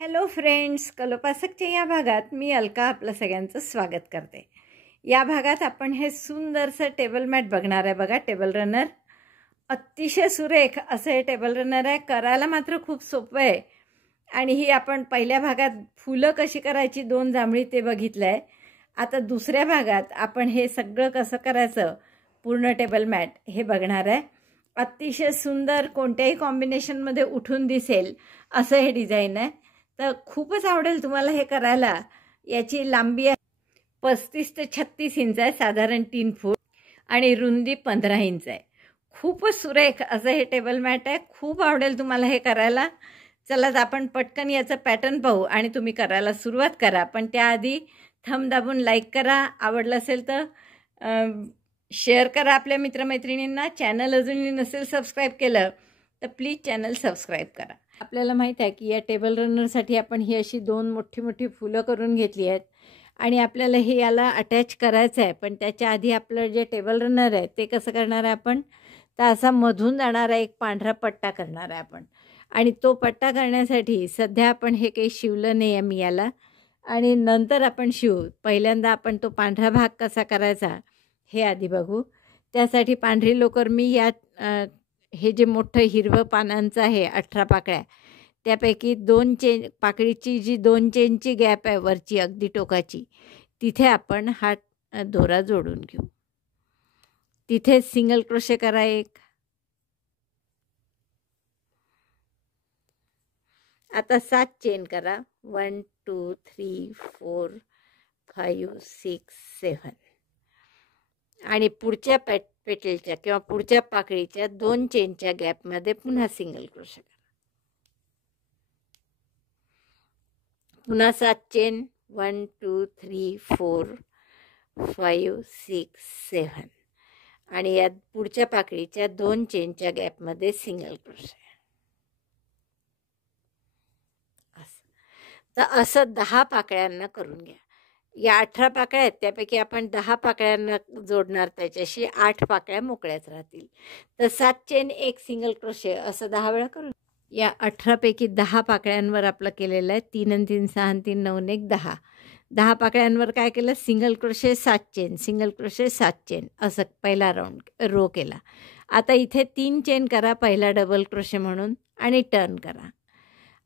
Hello friends, कलोपासकच्या या भागात मी अलका आपलं सगळ्यांचं स्वागत करते. या भागात आपण हे सुंदरसं टेबल मॅट बघणार आहे. बघा, टेबल रनर अतिशय सुरेख असं हे टेबल रनर आहे. करायला मात्र खूप सोपं आहे. आणि ही आपण पहिल्या भागात फुलं कशी करायची 2 जांभळी ते बघितलं आहे. आता दुसऱ्या भागात आपण हे सगळं कसं करायचं पूर्ण टेबल मॅट हे बघणार आहे. अतिशय सुंदर, कोणत्याही कॉम्बिनेशनमध्ये उठून दिसेल असं हे डिझाईन आहे. तर खूपच आवडेल तुम्हाला हे करायला. याची लांबी 35 ते 36 इंच आहे, साधारण 3 फूट, आणि रुंदी 15 इंच आहे. खूपच सुरेख असं हे टेबल मॅट आहे. खूप आवडेल तुम्हाला हे करायला. चला आपण पटकन याचं पॅटर्न पाहू आणि तुम्ही करायला सुरुवात करा. पण त्याआधी थंब दाबून लाईक करा, आवडलं असेल तर शेअर करा आपल्या मित्रमैत्रिणींना. चॅनल अजूनही नसेल सबस्क्राईब केलं तर प्लीज चॅनल सबस्क्राईब करा. आपल्याला माहीत आहे की या टेबल रनरसाठी आपण ही अशी 2 मोठी मोठी फुलं करून घेतली आहेत आणि आपल्याला हे याला अटॅच करायचं आहे. पण त्याच्या आधी आपलं जे टेबल रनर आहे ते कसं करणार आहे आपण, तर असा मधून जाणारा एक पांढरा पट्टा करणार आहे आपण. आणि तो पट्टा करण्यासाठी सध्या आपण हे काही शिवलं नाही आहे मी याला, आणि नंतर आपण शिवू. पहिल्यांदा आपण तो पांढरा भाग कसा करायचा हे आधी बघू. त्यासाठी पांढरी लोकर मी या हे जे मोठं हिरवं पानांचं आहे 18 पाकळ्या, त्यापैकी 2 चेन पाकळीची जी 2 चेनची गॅप आहे वरची अगदी टोकाची, तिथे आपण हा दोरा जोडून घेऊ. तिथे सिंगल क्रोशे करा एक. आता 7 चेन करा. 1 2 3 4 5 6 7. आणि पुढच्या पेटलच्या किंवा पुढच्या पाकळीच्या 2 चेनच्या गॅपमध्ये पुन्हा सिंगल क्रोशे करा. पुन्हा 7 चेन. 1 2 3 4 5 6 7. आणि या पुढच्या पाकळीच्या 2 चेनच्या गॅपमध्ये सिंगल क्रोशे. तर असं 10 पाकळ्यांना करून घ्या. या 18 पाकळ्या आहेत, त्यापैकी आपण 10 पाकळ्यांना जोडणार. त्याच्याशी 8 पाकळ्या मोकळ्याच राहतील. तर 7 चेन 1 सिंगल क्रोशे असं 10 वेळा करून. या 18 पैकी 10 पाकळ्यांवर आपलं केलेलं आहे. 3 आणि 3 6 आणि 3 9 1 10. 10 पाकळ्यांवर काय केलं, single crochet 7 chain, single crochet 7 chain असं पहिला रो केला. आता इथे 3 चेन करा पहिला डबल क्रोशे म्हणून आणि टर्न करा.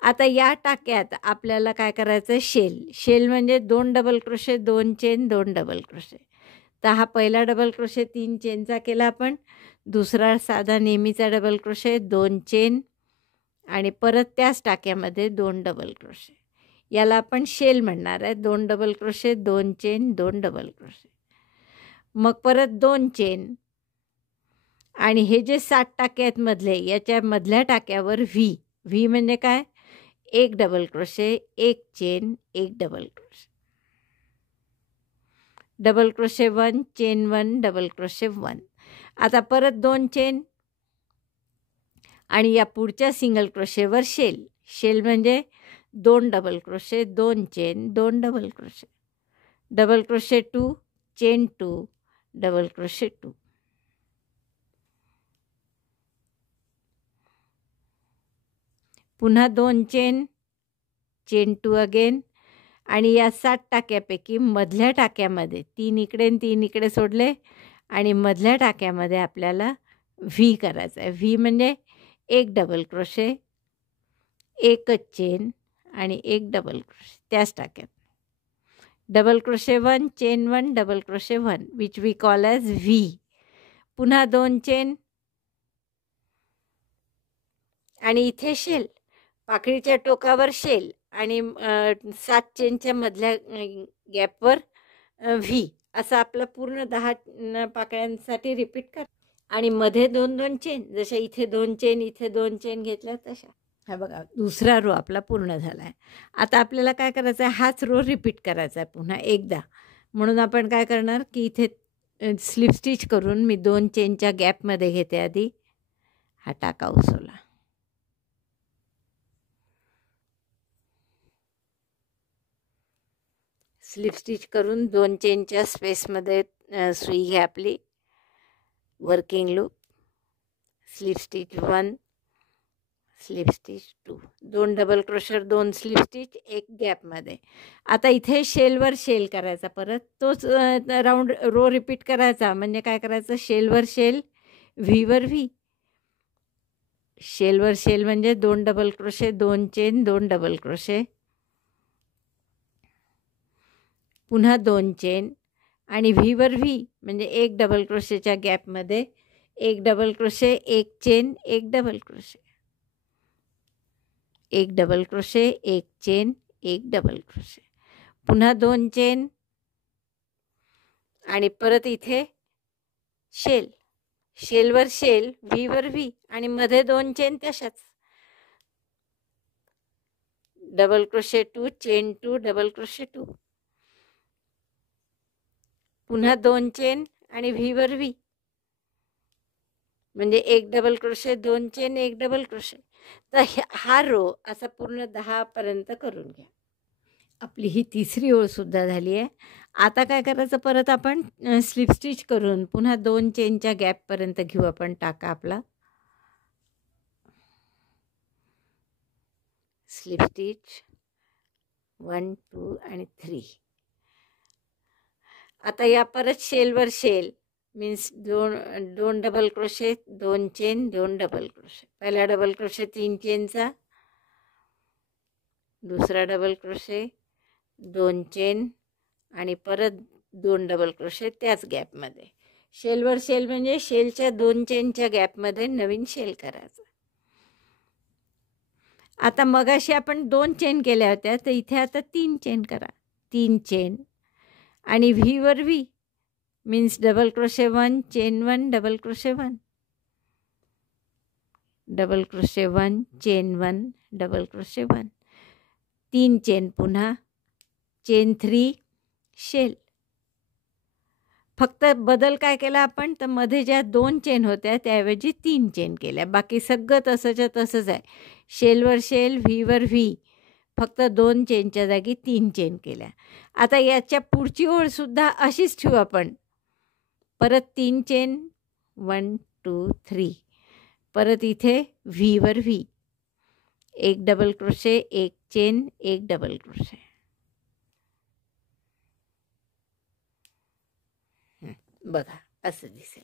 आता या टाक्यात आपल्याला काय करायचं, शेल म्हणजे 2 double crochet 2 chain 2 double crochet. तर हा पहिला डबल क्रोशे 3 चेनचा केला आपण. दुसरा साधा नेहमीचा डबल क्रोशे 2 चेन आणि परत त्याच टाक्यामध्ये 2 डबल क्रोशे. याला आपण शेल म्हणणार आहे. 2 double crochet 2 chain 2 double crochet. मग परत 2 चेन आणि हे जे 7 टाके आहेत मधले, याच्या मधल्या टाक्यावर व्ही म्हणजे काय, 1 double crochet 1 chain 1 double crochet. Double crochet 1 chain 1 double crochet 1. आता परत 2 चेन आणि या पुढच्या सिंगल क्रोशेवर शेल म्हणजे 2 double crochet 2 chain 2 double crochet. Double crochet 2 chain 2 double crochet 2. पुन्हा 2 चेन 2 अगेन. आणि या 7 टाक्यापैकी मधल्या टाक्यामध्ये 3 इकडे आणि 3 इकडे सोडले आणि मधल्या टाक्यामध्ये आपल्याला व्ही करायचा आहे. व्ही म्हणजे 1 डबल क्रोशे 1च चेन आणि 1 डबल क्रोशे त्याच टाक्यात. Double crochet 1 chain 1 double crochet 1 which we call as V. पुन्हा 2 चेन आणि इथे शेल, पाकळीच्या टोकावर शेल आणि 7 चेनच्या मधल्या गॅपवर व्ही. असं आपलं पूर्ण 10 पाकळ्यांसाठी रिपीट कर. आणि मध्ये 2-2 चेन, जशा इथे 2 चेन इथे 2 चेन घेतल्या तशा. हा बघा, दुसरा रो आपला पूर्ण झाला आहे. आता आपल्याला काय करायचं आहे, हाच रो रिपीट करायचा आहे पुन्हा एकदा. म्हणून आपण काय करणार की इथे स्लिप स्टिच करून मी 2 चेनच्या गॅपमध्ये घेते आधी. हा टाका उसवला. स्लिप स्टिच करून 2 चेनच्या स्पेसमध्ये सुई घ्या आपली. Working loop, slip stitch 1, slip stitch 2, 2 double crochet, 2 slip stitch, 1 गॅपमध्ये. आता इथे शेलवर शेल करायचा, परत तोच राऊंड रो रिपीट करायचा. म्हणजे काय करायचं, शेलवर शेल, व्हीवर व्ही. शेलवर शेल म्हणजे 2 double crochet, 2 chain, 2 double crochet, पुन्हा 2 चेन, आणि व्हीवर व्ही म्हणजे 1 डबल क्रोशेच्या गॅपमध्ये 1 double crochet, 1 chain, 1 double crochet, 1 double crochet, 1 chain, 1 double crochet, पुन्हा 2 चेन, आणि परत इथे शेल, शेलवर शेल, व्हीवर व्ही, आणि मध्ये 2 चेन तशाच. Double crochet 2, chain 2, double crochet 2, पुन्हा 2 चेन आणि व्हीवर व्ही म्हणजे 1 double crochet, 2 chain, 1 double crochet. तर हा रो असा पूर्ण 10 पर्यंत करून घ्या. आपली ही तिसरी ओळ सुद्धा झाली आहे. आता काय करायचं, परत आपण स्लिप स्टिच करून पुन्हा 2 चेनच्या गॅपपर्यंत घेऊ आपण टाका आपला. स्लिप स्टिच 1, 2 आणि 3. आता या परत शेलवर shell means 2 double crochet, 2 chain, 2 double crochet. पहिला डबल क्रोशे 3 चेनचा, दुसरा डबल क्रोशे, 2 चेन, आणि परत 2 डबल क्रोशे त्याच गॅपमध्ये. शेलवर शेल म्हणजे शेलच्या 2 चेनच्या गॅपमध्ये नवीन शेल करायचं. आता मगाशी आपण 2 चेन केल्या होत्या, तर इथे आता 3 चेन करा. 3 चेन आणि व्हीवर V means double crochet 1, chain 1, double crochet 1, double crochet 1, chain 1, double crochet 1, 3 chain, पुन्हा चेन 3, शेल. फक्त बदल काय केला आपण, तर मध्ये ज्या 2 चेन होत्या त्याऐवजी 3 चेन केल्या. बाकी सगळं तसंच्या तसंच आहे. शेलवर शेल, व्हीवर व्ही, फक्त 2 चेनच्या जागी 3 चेन केल्या. आता याच्या पुढची ओळसुद्धा अशीच ठेवू आपण. परत 3 चेन, 1, 2, 3, परत इथे व्हीवर V, 1 double crochet, 1 chain, 1 double crochet. बघा असं दिसेल.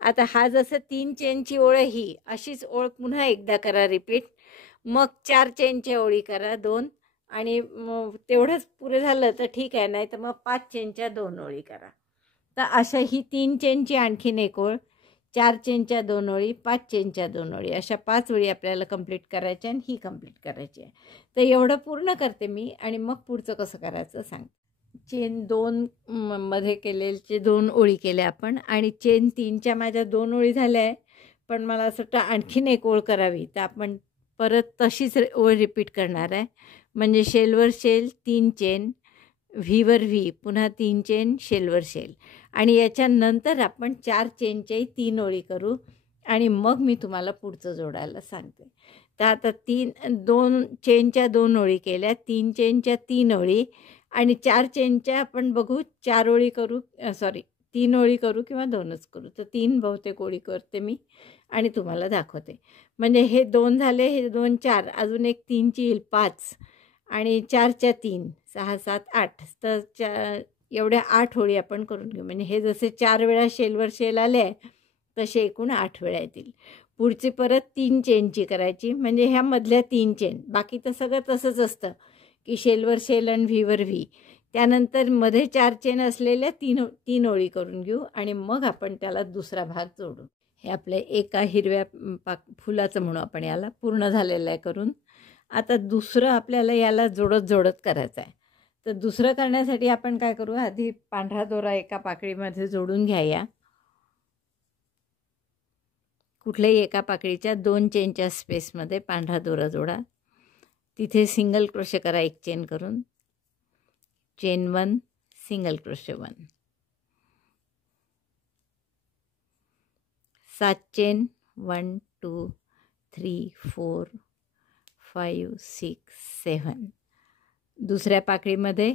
आता हा जसं 3 चेनची ओळ ही अशीच ओळ पुन्हा एकदा करा रिपीट. मग 4 चेनच्या ओळी करा 2, आणि तेवढंच पुरे झालं तर ठीक आहे, नाही तर मग 5 चेनच्या 2 ओळी करा. तर अशा ही 3 चेनची आणखीन एक ओळ, 4 चेनच्या 2 ओळी, 5 चेनच्या 2 ओळी, अशा 5 ओळी आपल्याला कंप्लीट करायच्या आणि ही कंप्लीट करायची आहे. तर एवढं पूर्ण करते मी आणि मग पुढचं कसं करायचं सांगते. चेन 2 मध्ये केलेले 2 ओळी केल्या आपण, आणि चेन 3च्या माझ्या 2 ओळी झाल्या आहे, पण मला असं वाटतं आणखीन एक ओळ करावी. तर आपण परत तशीच ओळ रिपीट करणार आहे. म्हणजे शेलवर शेल, 3 चेन, व्हीवर व्ही, पुन्हा 3 चेन, शेलवर शेल, आणि याच्यानंतर आपण 4 चेनच्याही 3 ओळी करू, आणि मग मी तुम्हाला पुढचं जोडायला सांगते. तर आता 2 चेनच्या 2 ओळी केल्या, 3 चेनच्या 3 ओळी, आणि 4 चेनच्या आपण बघू 4 ओळी करू, 3 ओळी करू किंवा 2च करू. तर 3 बहुतेक ओळी करते मी आणि तुम्हाला दाखवते. म्हणजे हे 2 झाले, हे 2 4, अजून एक 3ची येईल 5, आणि 4च्या 3, 6, 7, 8. तर एवढ्या 8 ओळी आपण करून घेऊ. म्हणजे हे जसे 4 वेळा शेलवर शेल आले आहे तसे एकूण 8 वेळा येतील. पुढची परत 3 चेनची करायची, म्हणजे ह्या मधल्या 3 चेन. बाकी तर सगळं तसंच असतं की शेलवर शेल आणि व्हीवर व्ही. त्यानंतर मध्ये 4 चेन असलेल्या 3 ओळी करून घेऊ, आणि मग आपण त्याला दुसरा भाग जोडू. हे आपल्या एका हिरव्या फुलाचं म्हणू आपण याला, पूर्ण झालेलं आहे करून. आता दुसरं आपल्याला याला जोडत करायचं आहे. तर दुसरं करण्यासाठी आपण काय करू, आधी पांढरा दोरा एका पाकळीमध्ये जोडून घ्या. कुठल्याही एका पाकळीच्या 2 चेनच्या स्पेसमध्ये पांढरा दोरा जोडा. तिथे सिंगल क्रोशे करा 1 चेन करून, चेन 1, सिंगल क्रोशे 1, 7 चेन, 1, 2, 3, 4, 5, 6, 7. दुसऱ्या पाकळीमध्ये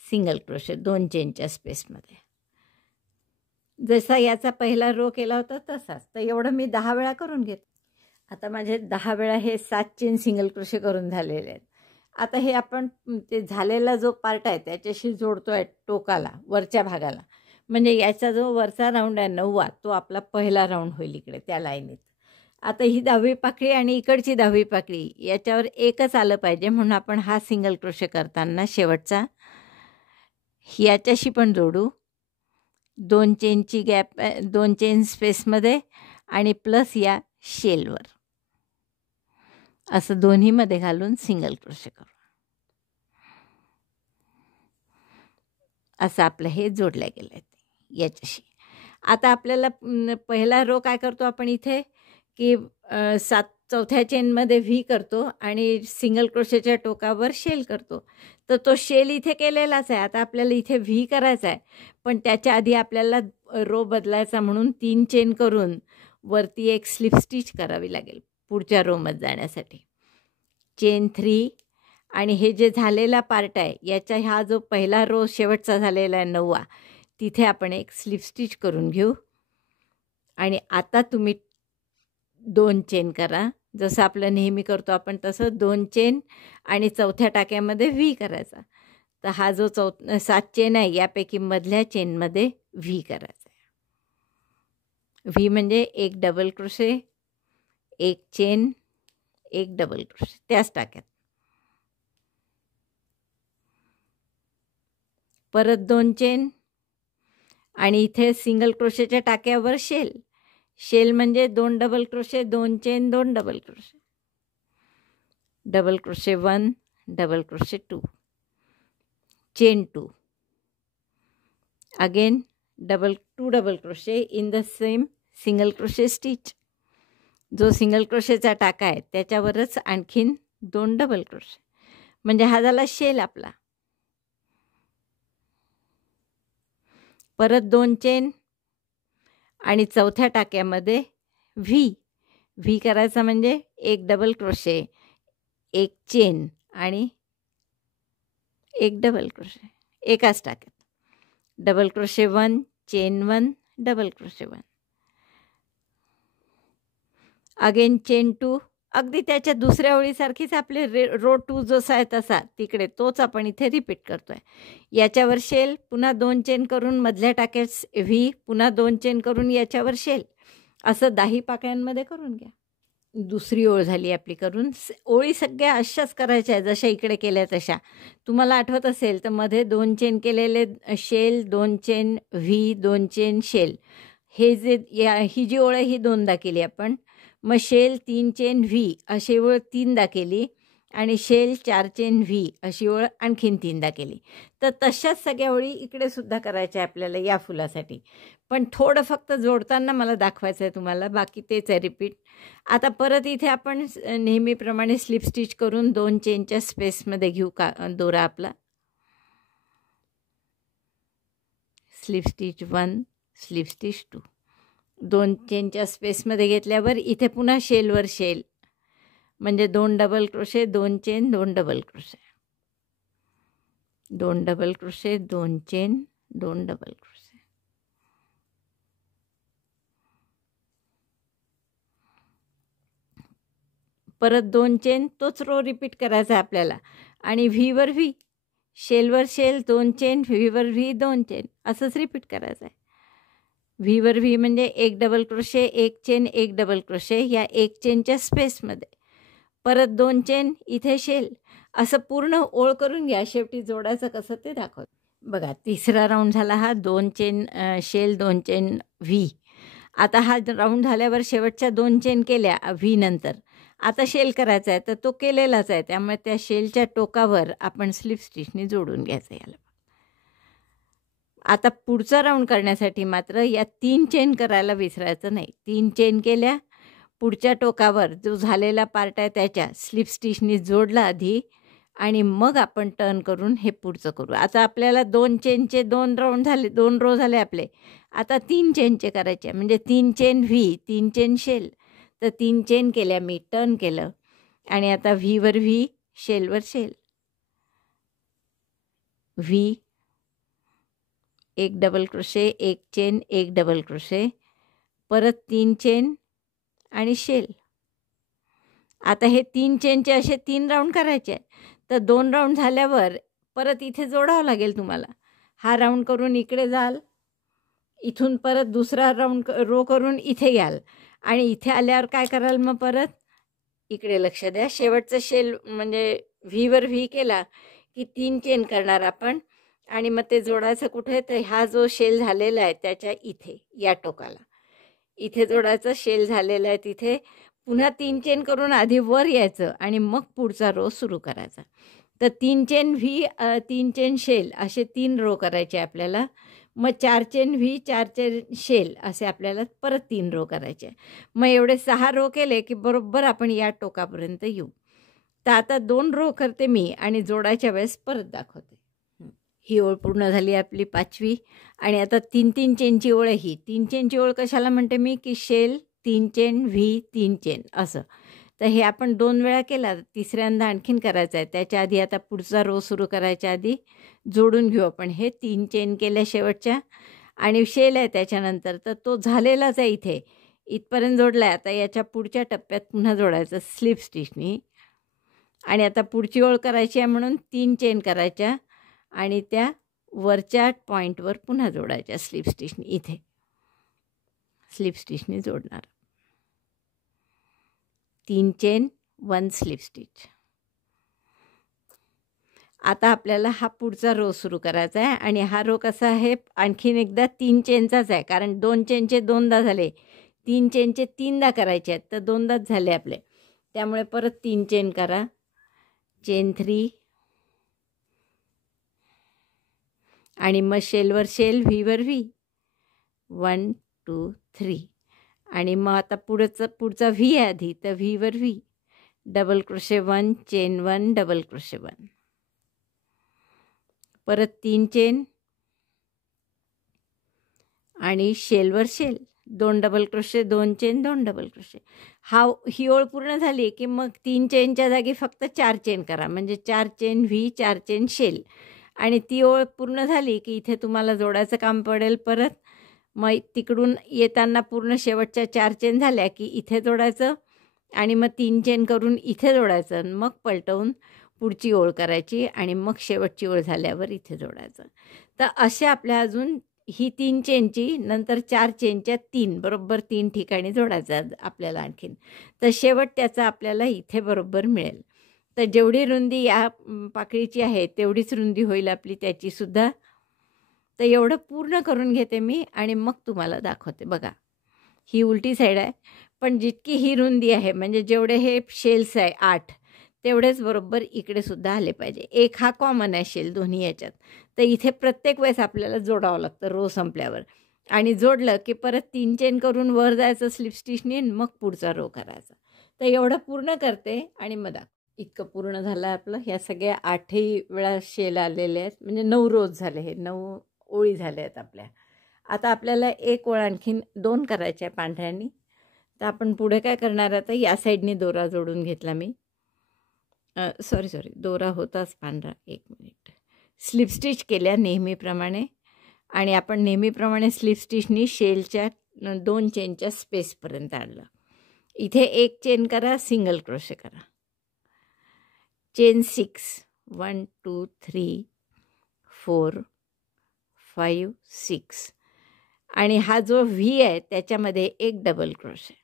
सिंगल क्रोशे 2 चेनच्या स्पेसमध्ये, जसा याचा पहिला रो केला होता तसाच. तर एवढं मी 10 वेळा करून घेते. आता माझे 10 वेळा हे 7 चेन सिंगल क्रोशे करून झालेले आहेत. आता हे आपण ते झालेला जो पार्ट आहे त्याच्याशी जोडतो आहे टोकाला, वरच्या भागाला. म्हणजे याचा जो वरचा राऊंड आहे 9वा, तो आपला पहिला राऊंड होईल इकडे त्या लाईनीत. आता ही 10वी पाकळी आणि इकडची 10वी पाकळी याच्यावर एकच आलं पाहिजे, म्हणून आपण हा सिंगल क्रोशे करताना शेवटचा याच्याशी पण जोडू. 2 चेनची गॅप, 2 चेन स्पेसमध्ये आणि प्लस या शेलवर असं दोन्हीमध्ये घालून सिंगल क्रोशे करू. असं आपलं हे जोडल्या गेलं आहे याच्याशी. आता आपल्याला पहिला रो काय करतो आपण इथे की 4थ्या चेनमध्ये व्ही करतो आणि सिंगल क्रोशेच्या टोकावर शेल करतो. तर तो शेल इथे केलेलाच आहे. आता आपल्याला इथे व्ही करायचा आहे, पण त्याच्या आधी आपल्याला रो बदलायचा म्हणून 3 चेन करून वरती एक स्लिप स्टिच करावी लागेल पुढच्या रोमध्ये जाण्यासाठी. चेन 3 आणि हे जे झालेला पार्ट आहे याचा हा जो पहिला रो शेवटचा झालेला आहे 9वा, तिथे आपण एक स्लिप स्टिच करून घेऊ. आणि आता तुम्ही 2 चेन करा, जसं आपलं नेहमी करतो आपण तसं 2 चेन आणि 4थ्या टाक्यामध्ये व्ही करायचा. तर हा जो 7 चेन आहे यापैकी मधल्या चेनमध्ये व्ही करायचा आहे. व्ही म्हणजे एक डबल क्रोशे, एक चेन, एक डबल क्रोशे त्याच टाक्यात. परत 2 चेन आणि इथे सिंगल क्रोशेच्या टाक्यावर शेल. शेल म्हणजे 2 double crochet, 2 chain, 2 double crochet. Double crochet 1, double crochet 2, chain 2. Again 2 double crochet in the same single crochet stitch. जो सिंगल क्रोशेचा टाका आहे त्याच्यावरच आणखीन 2 डबल क्रोशे. म्हणजे हा झाला शेल आपला. परत 2 चेन आणि 4थ्या टाक्यामध्ये व्ही करायचा म्हणजे एक डबल क्रोशे, एक चेन आणि एक डबल क्रोशे एकाच टाक्यात. Double crochet 1, chain 1, double crochet 1. Again chain 2. अगदी त्याच्या दुसऱ्या ओळीसारखीच आपले रो 2 जसा आहे तसा तिकडे तोच आपण इथे रिपीट करतो आहे. याच्यावर शेल, पुन्हा 2 चेन करून मधल्या टाक्यात व्ही, पुन्हा 2 चेन करून याच्यावर शेल, असं 10 पाकळ्यांमध्ये करून घ्या. दुसरी ओळ झाली आपली करून. ओळी सगळ्या अशाच करायच्या आहे जशा इकडे केल्या तशा. तुम्हाला आठवत असेल तर मध्ये 2 चेन केलेले शेल, 2 चेन व्ही, 2 चेन शेल, हे जे ही जी ओळ आहे ही 2दा केली आपण. मग शेल 3 चेन व्ही अशी ओळ 3दा केली आणि शेल 4 चेन व्ही अशी ओळ आणखीन 3दा केली. तर तशाच सगळ्या ओळी इकडे सुद्धा करायच्या आहे आपल्याला या फुलासाठी. पण थोडं फक्त जोडताना मला दाखवायचं आहे तुम्हाला, बाकी तेच आहे रिपीट. आता परत इथे आपण नेहमीप्रमाणे स्लिप स्टिच करून 2 चेनच्या स्पेसमध्ये घेऊ का दोरा आपला. Slip stitch 1, slip stitch 2. 2 चेनच्या स्पेसमध्ये घेतल्यावर इथे पुन्हा शेलवर शेल, म्हणजे 2 double crochet, 2 chain, 2 double crochet, 2 double crochet, 2 chain, 2 double crochet. परत 2 चेन, तोच रो रिपीट करायचा आपल्याला. आणि व्हीवर व्ही, शेलवर शेल, 2 चेन, व्हीवर व्ही, 2 चेन, असंच रिपीट करायचं आहे. व्हीवर व्ही म्हणजे एक डबल क्रोशे, एक चेन, एक डबल क्रोशे या एक चेनच्या स्पेसमध्ये. परत 2 चेन, इथे शेल, असं पूर्ण ओळ करून घ्या. शेवटी जोडायचं कसं ते दाखवत. बघा तिसरा राऊंड झाला हा. 2 चेन शेल, 2 चेन व्ही. आता हा राऊंड झाल्यावर शेवटच्या 2 चेन केल्या व्ही नंतर. आता शेल करायचा आहे तर तो केलेलाच आहे, त्यामुळे त्या शेलच्या टोकावर आपण स्लिप स्टिचने जोडून घ्यायचं याला. आता पुढचा राऊंड करण्यासाठी मात्र या 3 चेन करायला विसरायचं नाही. 3 चेन केल्या, पुढच्या टोकावर जो झालेला पार्ट आहे त्याच्या स्लिप स्टिचनी जोडला आधी आणि मग आपण टर्न करून हे पुढचं करू. आता आपल्याला 2 चेनचे 2 राऊंड झाले, 2 रो झाले आपले. आता 3 चेनचे करायचे, म्हणजे 3 चेन व्ही, 3 चेन शेल. तर 3 चेन केल्या, मी टर्न केलं आणि आता व्हीवर व्ही, शेलवर शेल, व्ही, एक डबल क्रोशे, एक चेन, एक डबल क्रोशे, परत 3 चेन आणि शेल, आता हे 3 चेनचे असे 3 राऊंड करायचे. तर 2 राऊंड झाल्यावर परत इथे जोडावं लागेल तुम्हाला. हा राऊंड करून इकडे जाल, इथून परत दुसरा राऊंड रो करून इथे घ्याल आणि इथे आल्यावर काय कराल मग परत इकडे लक्ष द्या. शेवटचं शेल म्हणजे व्हीवर व्ही केला की 3 चेन करणार आपण आणि मग ते जोडायचं कुठे, तर हा जो शेल झालेला आहे त्याच्या इथे या टोकाला इथे जोडायचं. शेल झालेला आहे तिथे पुन्हा 3 चेन करून आधी वर यायचं आणि मग पुढचा रो सुरू करायचा. तर 3 चेन व्ही 3 चेन शेल असे 3 रो करायचे आपल्याला. मग 4 चेन व्ही 4 चेन शेल असे आपल्याला परत 3 रो करायचे. मग एवढे 6 रो केले की बरोबर आपण या टोकापर्यंत येऊ. तर आता 2 रो करते मी आणि जोडायच्या वेळेस परत दाखवते. ही ओळ पूर्ण झाली आपली 5वी. आणि आता 3-3 चेनची ओळ आहे ही. 3 चेनची ओळ कशाला म्हणते मी की शेल 3 चेन व्ही 3 चेन असं. तर हे आपण 2 वेळा केला, तिसऱ्यांदा आणखीन करायचं आहे. त्याच्या आधी आता पुढचा रो सुरू करायच्या आधी जोडून घेऊ आपण. हे 3 चेन केल्या शेवटच्या आणि शेल आहे त्याच्यानंतर, तर तो झालेलाच आहे इथे इथपर्यंत जोडला आहे. आता याच्या पुढच्या टप्प्यात पुन्हा जोडायचं स्लिप स्टिचनी. आणि आता पुढची ओळ करायची आहे म्हणून 3 चेन करायच्या आणि त्या वरच्या पॉईंटवर पुन्हा जोडायच्या स्लिप स्टिचनी. इथे स्लिप स्टिचनी जोडणार. 3 चेन 1 स्लिप स्टिच. आता आपल्याला हा पुढचा रो सुरू करायचा आहे आणि हा रो कसा आहे आणखीन एकदा 3 चेनचाच आहे, कारण 2 चेनचे 2दा झाले, 3 चेनचे 3दा करायचे आहेत, तर 2दाच झाले आपले. त्यामुळे परत 3 चेन करा. चेन 3 आणि मग शेलवर शेल व्हीवर व्ही 1 2 3 आणि मग आता पुढचा व्ही आहे आधी, तर व्हीवर V double crochet 1 chain 1 double crochet 1 परत 3 चेन आणि शेलवर shell 2 double crochet 2 chain 2 double crochet. ही ओळ पूर्ण झाली की मग 3 चेनच्या जागी फक्त 4 चेन करा, म्हणजे 4 चेन व्ही 4 चेन शेल. आणि ती ओळ पूर्ण झाली की इथे तुम्हाला जोडायचं काम पडेल परत. मग तिकडून येताना पूर्ण शेवटच्या 4 चेन झाल्या की इथे जोडायचं आणि मग 3 चेन करून इथे जोडायचं, मग पलटवून पुढची ओळ करायची आणि मग शेवटची ओळ झाल्यावर इथे जोडायचं. तर अशा आपल्या अजून ही 3 चेनची नंतर 4 चेनच्या 3 बरोबर 3 ठिकाणी जोडायचं आपल्याला आणखीन. तर शेवट त्याचा आपल्याला इथे बरोबर मिळेल. तर जेवढी रुंदी या पाकळीची आहे तेवढीच रुंदी होईल आपली त्याचीसुद्धा. तर एवढं पूर्ण करून घेते मी आणि मग तुम्हाला दाखवते. बघा ही उलटी साईड आहे, पण जितकी ही रुंदी आहे म्हणजे जेवढे हे शेल्स आहे 8 तेवढेच बरोबर इकडे सुद्धा आले पाहिजे. एक हा कॉमन आहे शेल दोन्ही याच्यात. तर इथे प्रत्येक वेळेस आपल्याला जोडावं लागतं रो संपल्यावर. आणि जोडलं की परत 3 चेन करून वर जायचं स्लिप स्टिचनी, मग पुढचा रो करायचा. तर एवढं पूर्ण करते आणि मग इतकं पूर्ण झालं आपलं. ह्या सगळ्या 8ही वेळा शेल आलेले आहेत, म्हणजे 9 रोज झाले, हे 9 ओळी झाल्या आहेत आपल्या. आता आपल्याला एक ओळ आणखीन 2 करायच्या आहे पांढऱ्यांनी. तर आपण पुढे काय करणार आता, या साईडनी दोरा जोडून घेतला मी. सॉरी दोरा होताच पांढरा. 1 मिनिट. स्लिप स्टिच केल्या नेहमीप्रमाणे आणि आपण नेहमीप्रमाणे स्लिप स्टिचनी शेलच्या 2 चेनच्या स्पेसपर्यंत आणलं. इथे 1 चेन करा, सिंगल क्रोशे करा. चेन 6 1 2 3 4 5 6 आणि हा जो व्ही आहे त्याच्यामध्ये 1 डबल क्रोशे.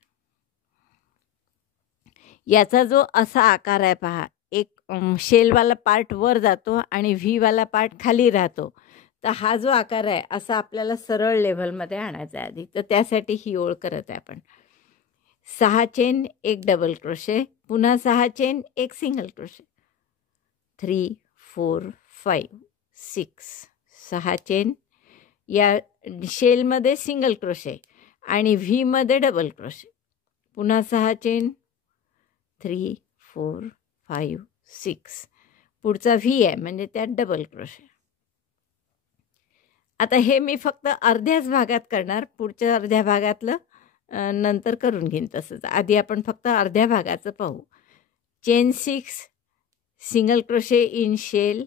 याचा जो असा आकार आहे पहा, एक शेलवाला पार्ट वर जातो आणि व्हीवाला पार्ट खाली राहतो. तर हा जो आकार आहे असा आपल्याला सरळ लेव्हलमध्ये आणायचा आहे आधी. तर त्यासाठी ही ओळ करत आहे आपण. 6 चेन 1 डबल क्रोशे, पुन्हा 6 चेन 1 सिंगल क्रोशे, 3 4 5 6 6 चेन या शेलमध्ये सिंगल क्रोशे आणि व्हीमध्ये डबल क्रोशे, पुन्हा 6 चेन 3 4 5 6 पुढचा व्ही आहे म्हणजे त्यात डबल क्रोशे. आता हे मी फक्त अर्ध्याच भागात करणार, पुढच्या अर्ध्या भागातलं नंतर करून घेईन तसंच. आधी आपण फक्त अर्ध्या भागाचं पाहू. Chain 6 single crochet in shell,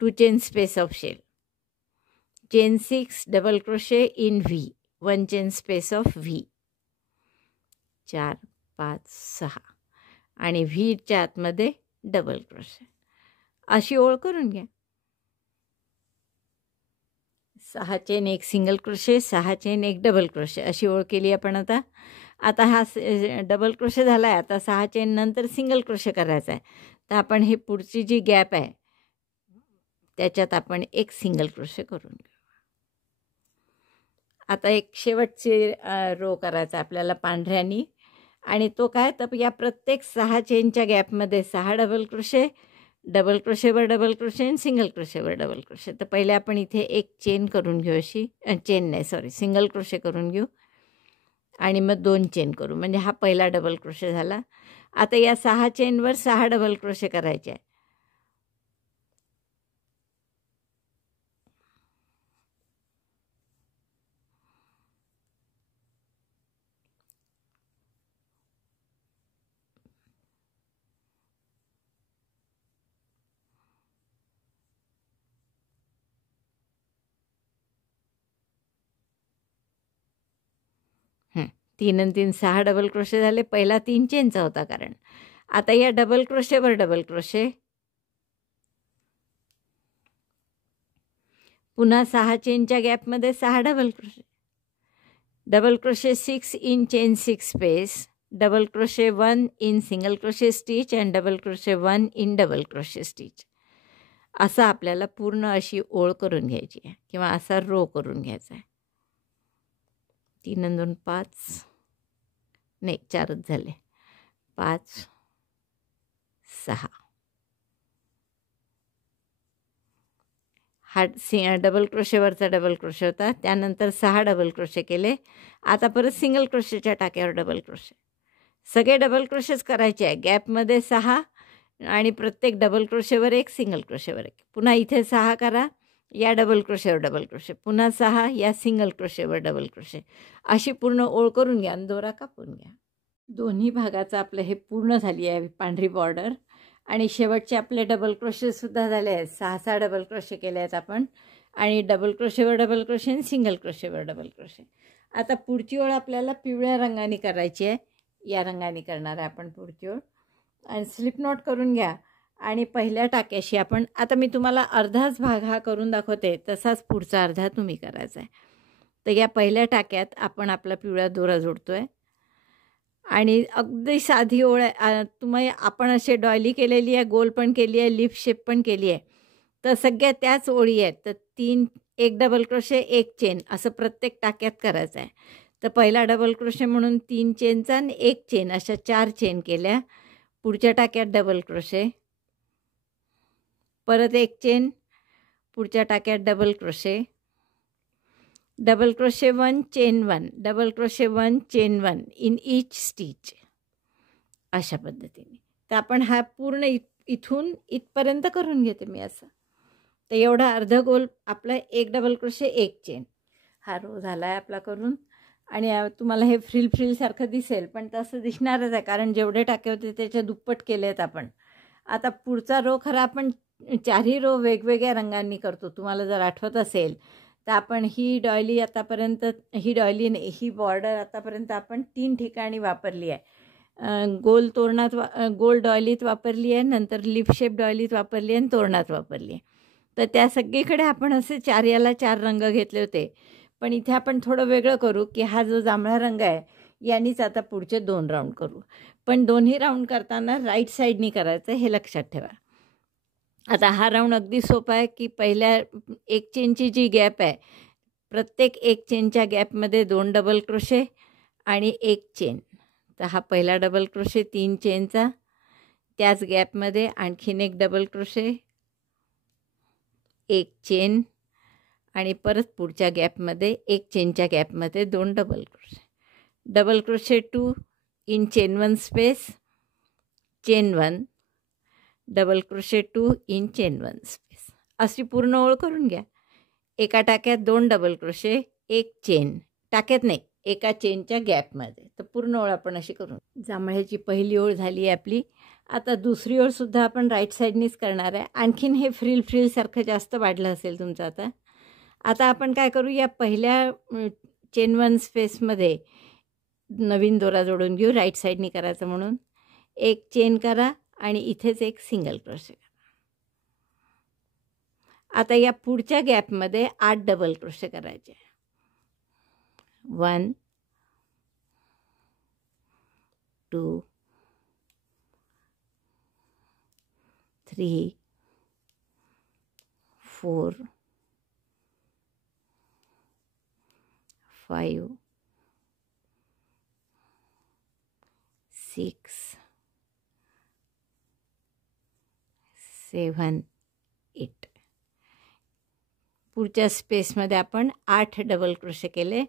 2 chain space of shell, chain 6 double crochet in V, 1 chain space of V, 4 5 6 आणि व्हीच्या आतमध्ये डबल क्रोशे. अशी ओळ करून घ्या. 6 chain 1 single crochet, 6 chain 1 double crochet अशी ओळ केली आपण. आता हा डबल क्रोशे झाला आहे. आता 6 चेन नंतर सिंगल क्रोशे करायचा आहे. तर आपण हे पुढची जी गॅप आहे त्याच्यात आपण 1 सिंगल क्रोशे करून घेऊ. आता एक शेवटची रो करायचा आपल्याला पांढऱ्यानी, आणि तो काय, तर या प्रत्येक 6 चेनच्या गॅपमध्ये 6 डबल क्रोशे, डबल क्रोशेवर डबल क्रोशे आणि सिंगल क्रोशेवर डबल क्रोशे. तर पहिले आपण इथे एक चेन करून घेऊ. अशी चेन नाही, सॉरी, सिंगल क्रोशे करून घेऊ आणि मग 2 चेन करू. म्हणजे हा पहिला डबल क्रोशे झाला. आता या 6 चेनवर 6 डबल क्रोशे करायचे आहे. तीन आणि 3 6 डबल क्रोशे झाले. पहिला 3 चेनचा होता कारण. आता या डबल क्रोशेवर डबल क्रोशे, पुन्हा 6 चेनच्या गॅपमध्ये 6 double crochet, double crochet 6 in chain 6 space, double crochet 1 in single crochet stitch and double crochet 1 in double crochet stitch. असं आपल्याला पूर्ण अशी ओळ करून घ्यायची आहे किंवा असा रो करून घ्यायचा आहे. 3 आणि 2 5, नाही 4च झाले. 5 6 हा डबल क्रोशेवरचा डबल क्रोशे होता. त्यानंतर 6 डबल क्रोशे केले. आता परत सिंगल क्रोशेच्या टाक्यावर डबल क्रोशे. सगळे डबल क्रोशेच करायचे आहे. गॅपमध्ये 6 आणि प्रत्येक डबल क्रोशेवर 1 सिंगल क्रोशेवर 1. पुन्हा इथे 6 करा, या डबल क्रोशेवर डबल क्रोशे, पुन्हा 6 या सिंगल क्रोशेवर डबल क्रोशे. अशी पूर्ण ओळ करून घ्या आणि दोरा कापून घ्या. दोन्ही भागाचं आपलं हे पूर्ण झाली आहे पांढरी बॉर्डर. आणि शेवटचे आपले डबल क्रोशेसुद्धा झाले आहेत. 6 डबल क्रोशे केले आहेत आपण, आणि डबल क्रोशेवर डबल क्रोशे आणि सिंगल क्रोशेवर डबल क्रोशे. आता पुढची ओळ आपल्याला पिवळ्या रंगाने करायची आहे. या रंगाने करणार आहे आपण पुढची ओळ. आणि स्लिप नॉट करून घ्या. आणि पहिल्या टाक्याशी आपण, आता मी तुम्हाला अर्धाच भाग हा करून दाखवते, तसाच पुढचा अर्धा तुम्ही करायचा आहे. तर या पहिल्या टाक्यात आपण आपला पिवळा दोरा जोडतो आहे. आणि अगदी साधी ओळ आहे. तुम्ही आपण असे डॉयली केलेली आहे, गोल पण केली आहे, लिफ शेप पण केली आहे. तर सगळ्या त्याच ओळी आहेत. तर 1 डबल क्रोशे 1 चेन असं प्रत्येक टाक्यात करायचं आहे. तर पहिला डबल क्रोशे म्हणून 3 चेनचा आणि 1 चेन अशा 4 चेन केल्या. पुढच्या टाक्यात डबल क्रोशे, परत 1 चेन, पुढच्या टाक्यात double crochet, double crochet 1 chain 1, double crochet 1 chain 1 in each stitch. अशा पद्धतीने. तर आपण हा पूर्ण इथून इथपर्यंत करून घेते मी असं. तर एवढा अर्ध गोल आपला 1 डबल क्रोशे 1 चेन हा रो झाला आहे आपला करून. आणि तुम्हाला हे फ्रिलसारखं दिसेल, पण तसं दिसणारच आहे कारण जेवढे टाके होते त्याच्या दुप्पट केले आहेत आपण. आता पुढचा रो खरा आपण 4ही रो वेगवेगळ्या रंगांनी करतो. तुम्हाला जर आठवत असेल तर आपण ही डॉयली आतापर्यंत, ही डॉयली नाही, ही बॉर्डर आतापर्यंत आपण 3 ठिकाणी वापरली आहे. गोल तोरणात गोल डॉयलीत वापरली आहे, नंतर लिप शेप डॉयलीत वापरली आहे आणि तोरणात वापरली आहे. तर त्या सगळीकडे आपण असे 4 रंग घेतले होते. पण इथे आपण थोडं वेगळं करू की हा जो जांभळा रंग आहे यांनीच आता पुढचे 2 राऊंड करू. पण दोन्ही राऊंड करताना राईट साईडनी करायचं हे लक्षात ठेवा. आता हा राऊंड अगदी सोपा आहे की पहिल्या 1 चेनची जी गॅप आहे, प्रत्येक 1 चेनच्या गॅपमध्ये 2 डबल क्रोशे आणि 1 चेन. तर हा पहिला डबल क्रोशे 3 चेनचा, त्याच गॅपमध्ये आणखीन 1 डबल क्रोशे, 1 चेन, आणि परत पुढच्या गॅपमध्ये 1 चेनच्या गॅपमध्ये 2 double crochet, double crochet 2 in chain 1 space, chain 1, double crochet 2 in chain 1 space. अशी पूर्ण ओळ करून घ्या. एका टाक्यात 2 डबल क्रोशे, 1 चेन, टाक्यात नाही, एका चेनच्या गॅपमध्ये. तर पूर्ण ओळ आपण अशी करून, जांभळ्याची पहिली ओळ झाली आहे आपली. आता दुसरी ओळसुद्धा आपण राईट साईडनीच करणार आहे. आणखीन हे फ्रिलसारखं जास्त वाढलं असेल तुमचं. आता आपण काय करू, या पहिल्या चेन 1 स्पेसमध्ये नवीन दोरा जोडून घेऊ, राईट साईडनी करायचं म्हणून. एक चेन करा आणि इथेच एक सिंगल क्रोशे करा. आता या पुढच्या गॅपमध्ये 8 डबल क्रोशे करायचे. 1 2 3 4 5 6 7 8. पुढच्या स्पेसमध्ये आपण 8 डबल क्रोशे केले.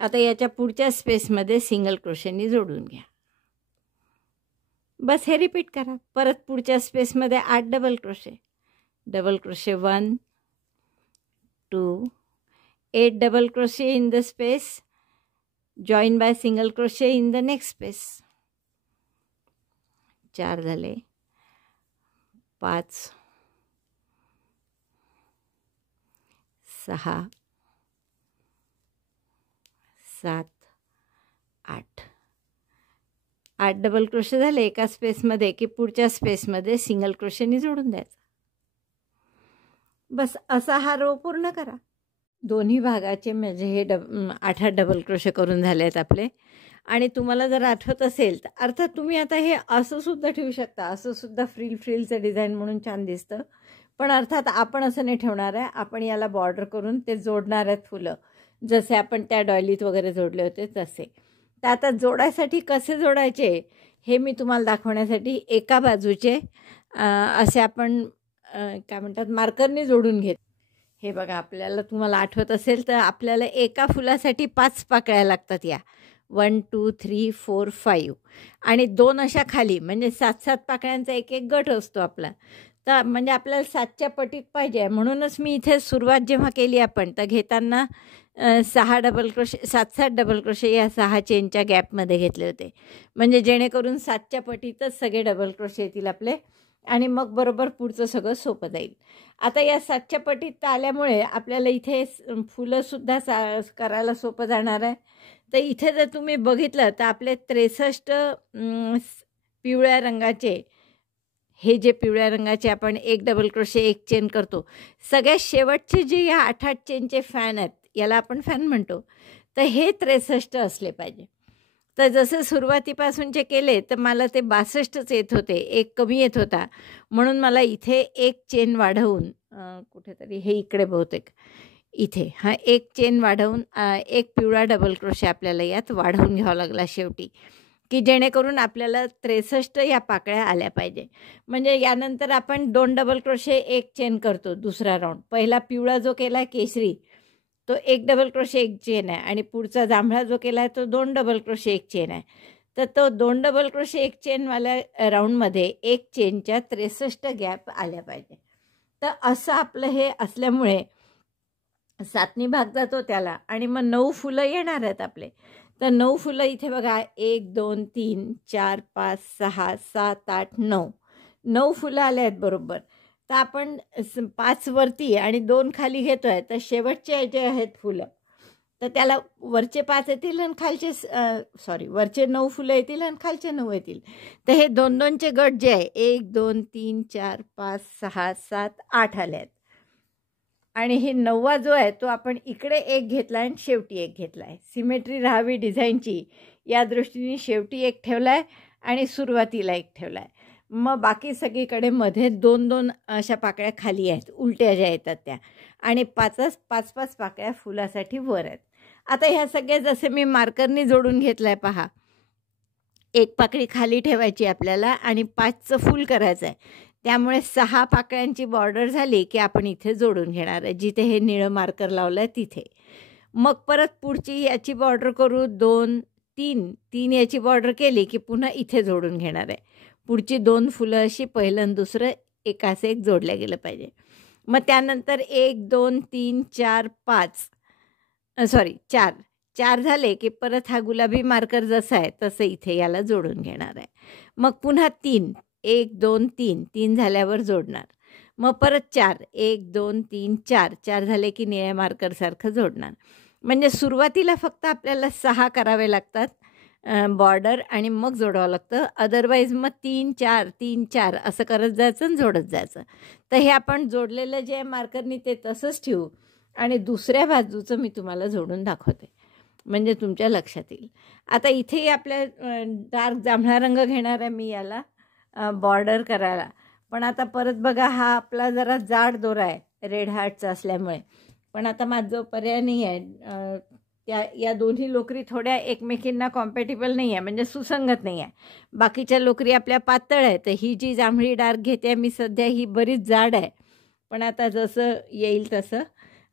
आता याच्या पुढच्या स्पेसमध्ये सिंगल क्रोशेनी जोडून घ्या. बस हे रिपीट करा. परत पुढच्या स्पेसमध्ये 8 double crochet. 1 2 8 double crochet in the space, join by single crochet in the next space. 4 झाले. 5 6 7 8. 8 डबल क्रोशे झाले एका स्पेसमध्ये की पुढच्या स्पेसमध्ये सिंगल क्रोशेनी जोडून द्यायचं. बस असा हा रो पूर्ण करा. दोन्ही भागाचे म्हणजे हे 8 डबल क्रोशे करून झाले आहेत आपले. आणि तुम्हाला जर आठवत असेल तर अर्थात तुम्ही आता हे असं सुद्धा ठेवू शकता. असं सुद्धा फ्रिलचं डिझाईन म्हणून छान दिसतं. पण अर्थात आपण असं नाही ठेवणार आहे. आपण याला बॉर्डर करून ते जोडणार आहेत फुलं, जसे आपण त्या डॉयलीत वगैरे जोडले होते तसे. तर आता जोडायसाठी कसे जोडायचे हे मी तुम्हाला दाखवण्यासाठी एका बाजूचे असे आपण काय म्हणतात मार्करने जोडून घेत. हे बघा, आपल्याला तुम्हाला आठवत असेल तर आपल्याला एका फुलासाठी 5 पाकळ्या लागतात. या 1 2 3 4 5 आणि 2 अशा खाली, म्हणजे 7-7 पाकळ्यांचा एक एक गट असतो आपला. तर म्हणजे आपल्याला 7च्या पटीत पाहिजे. म्हणूनच मी इथे सुरुवात जेव्हा केली आपण तर घेताना 6 डबल क्रोशे 7-7 डबल क्रोशे या 6 चेनच्या गॅपमध्ये घेतले होते, म्हणजे जेणेकरून 7च्या पटीतच सगळे डबल क्रोशे येतील आपले आणि मग बरोबर पुढचं सगळं सोपं जाईल. आता या 7च्या पटीत आल्यामुळे आपल्याला इथे फुलंसुद्धा करायला सोपं जाणार आहे. तर इथे जर तुम्ही बघितलं तर आपले 63 पिवळ्या रंगाचे, हे जे पिवळ्या रंगाचे आपण एक डबल क्रोशे एक चेन करतो, सगळ्यात शेवटचे जे या 8-8 चेनचे फॅन आहेत, याला आपण फॅन म्हणतो, तर हे 63 असले पाहिजे. तर जसं सुरुवातीपासूनचे केले तर मला ते 62च येत होते, एक कमी येत होता. म्हणून मला इथे एक चेन वाढवून कुठेतरी हे इकडे बहुतेक इथे एक चेन वाढवून एक पिवळा डबल क्रोशे आपल्याला यात वाढवून घ्यावा लागला शेवटी, की जेणेकरून आपल्याला 63 या पाकळ्या आल्या पाहिजे. म्हणजे यानंतर आपण 2 डबल क्रोशे एक चेन करतो दुसरा राऊंड. पहिला पिवळा जो केला आहे केशरी तो 1 डबल क्रोशे एक चेन आहे आणि पुढचा जांभळा जो केला आहे तो 2 डबल क्रोशे एक चेन आहे. तर तो 2 डबल क्रोशे एक चेनवाल्या राऊंडमध्ये एक चेनच्या 63 गॅप आल्या पाहिजे. तर असं आपलं हे असल्यामुळे 7नी भाग जातो त्याला आणि मग 9 फुलं येणार आहेत आपले. तर 9 फुलं इथे बघा, 1 2 3 4 5 6 7 8 9 9 फुलं आले आहेत बरोबर. तर आपण 5 वरती आणि 2 खाली घेतो आहे, तर शेवटचे जे आहेत फुलं तर त्याला वरचे 5 येतील आणि खालचे वरचे 9 फुलं येतील आणि खालचे 9 येतील. तर हे 2-2चे गट जे आहे 1 2 3 4 5 6 7 8 आले आहेत. आणि हे 9वा जो आहे तो आपण इकडे एक घेतला आणि शेवटी एक घेतला आहे. सिमेट्री राहावी डिझाईनची या दृष्टीने शेवटी एक ठेवला आहे आणि सुरुवातीला एक ठेवला आहे. मग बाकी सगळीकडे मध्ये 2-2 अशा पाकळ्या खाली आहेत, उलट्या ज्या येतात त्या, आणि 5-5 पाकळ्या फुलासाठी वर आहेत. आता ह्या सगळ्या जसे मी मार्करनी जोडून घेतलं आहे पहा, एक पाकळी खाली ठेवायची आपल्याला आणि 5चं फूल करायचं आहे. त्यामुळे 6 पाकळ्यांची बॉर्डर झाली की आपण इथे जोडून घेणार आहे, जिथे हे निळं मार्कर लावलं आहे तिथे. मग परत पुढची याची बॉर्डर करू 2-3 याची बॉर्डर केली की पुन्हा इथे जोडून घेणार आहे. पुढची 2 फुलं अशी पहिलं आणि दुसरं एकास एक जोडल्या गेलं पाहिजे. मग त्यानंतर 1 2 3 4 5 4 झाले की परत हा गुलाबी मार्कर जसा आहे तसं इथे याला जोडून घेणार आहे. मग पुन्हा 3 1 2 3 झाल्यावर जोडणार. मग परत 4 1 2 3 4 झाले की निळ्या मार्करसारखं जोडणार. म्हणजे सुरुवातीला फक्त आपल्याला 6 करावे लागतात बॉर्डर आणि मग जोडावं लागतं. अदरवाईज मग 3 4 3 4 असं करत जायचं आणि जोडत जायचं. तर हे आपण जोडलेलं जे मार्करनी ते तसंच ठेवू आणि दुसऱ्या बाजूचं मी तुम्हाला जोडून दाखवते, म्हणजे तुमच्या लक्षात येईल. आता इथेही आपल्या डार्क जांभळा रंग घेणार आहे मी याला बॉर्डर करायला. पण आता परत बघा, हा आपला जरा जाड दोरा आहे रेड हार्टचा असल्यामुळे. पण आता माझं पर्याय नाही आहे. या दोन्ही लोकरी थोड्या एकमेकींना कॉम्पॅटिबल नाही आहे, म्हणजे सुसंगत नाही आहे. बाकीच्या लोकरी आपल्या पातळ आहे, तर ही जी जांभळी डार्क घेते मी सध्या ही बरीच जाड आहे. पण आता जसं येईल तसं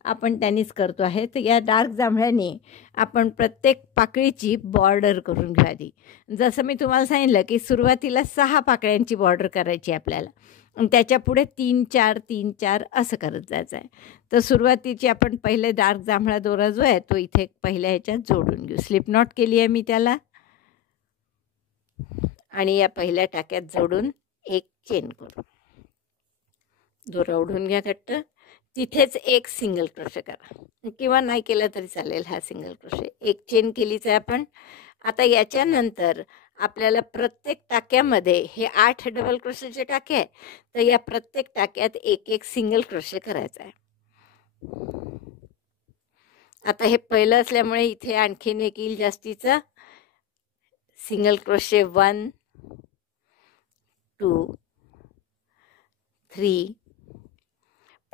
आपण त्यांनीच करतो आहे. तर या डार्क जांभळ्याने आपण प्रत्येक पाकळीची बॉर्डर करून घेऊ आधी. जसं मी तुम्हाला सांगितलं की सुरुवातीला 6 पाकळ्यांची बॉर्डर करायची आपल्याला आणि त्याच्या पुढे 3 4 3 4 असं करत जायचं आहे. तर सुरुवातीची आपण पहिले डार्क जांभळा दोरा जो आहे तो इथे पहिल्या ह्याच्यात जोडून घेऊ. स्लिप नॉट केली आहे मी त्याला आणि या पहिल्या टाक्यात जोडून एक चेन करू. दोरा ओढून घ्या घट्ट. तिथेच एक सिंगल क्रोशे करा किंवा नाही केलं तरी चालेल. हा सिंगल क्रोशे एक चेन केलीच आहे आपण. आता याच्यानंतर आपल्याला प्रत्येक टाक्यामध्ये हे 8 डबल क्रोशेचे टाके आहे, तर या प्रत्येक टाक्यात एक एक सिंगल क्रोशे करायचा आहे. आता हे पहिलं असल्यामुळे इथे आणखीन एक येईल जास्तीचा सिंगल क्रोशे 1 2 3.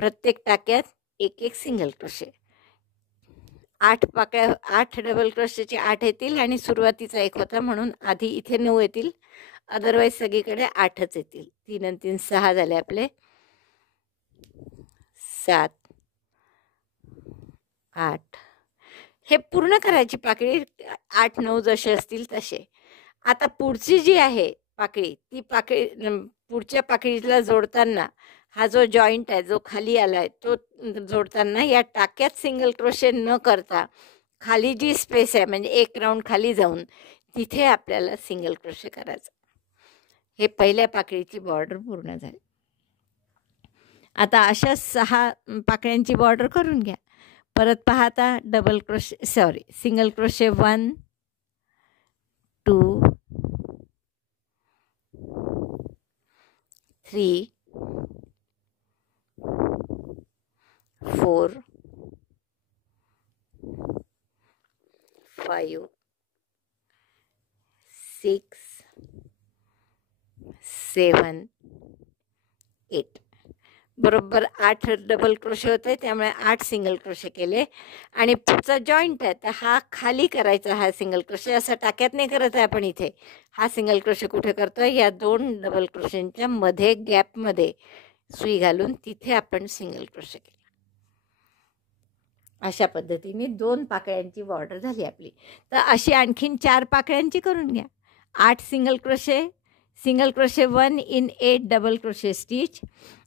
प्रत्येक टाक्यात एक एक सिंगल क्रोशे. 8 पाकळ्या 8 डबल क्रोशेचे 8 येतील आणि सुरुवातीचा एक होता म्हणून आधी इथे 9 येतील. अदरवाईज सगळीकडे 8च येतील. 3 आणि 3 6 झाले आपले. 7 8. हे पूर्ण करायची पाकळी 8 9 जसे असतील तसे. आता पुढची जी आहे पाकळी ती पाकळी पुढच्या पाकळीला जोडताना हा जो जॉईंट आहे जो खाली आला आहे तो जोडताना या टाक्यात सिंगल क्रोशे न करता खाली जी स्पेस आहे म्हणजे एक राऊंड खाली जाऊन तिथे आपल्याला सिंगल क्रोशे करायचं. हे पहिल्या पाकळीची बॉर्डर पूर्ण झाली. आता अशा 6 पाकळ्यांची बॉर्डर करून घ्या. परत पाहता डबल क्रोशे सिंगल क्रोशे 1 2 3 4 5 6 7 8. बरोबर 8 डबल क्रोशे होते, त्यामुळे 8 सिंगल क्रोशे केले. आणि पुढचा जॉईंट आहे तर हा खाली करायचा. हा सिंगल क्रोशे असा टाक्यात नाही करत आहे आपण. इथे हा सिंगल क्रोशे कुठे करतोय, या 2 डबल क्रोशेंच्या मध्ये गॅपमध्ये सुई घालून तिथे आपण सिंगल क्रोशे केला. अशा पद्धतीने 2 पाकळ्यांची बॉर्डर झाली आपली. तर अशी आणखीन 4 पाकळ्यांची करून घ्या. 8 single crochet 1 in 8 double crochet stitch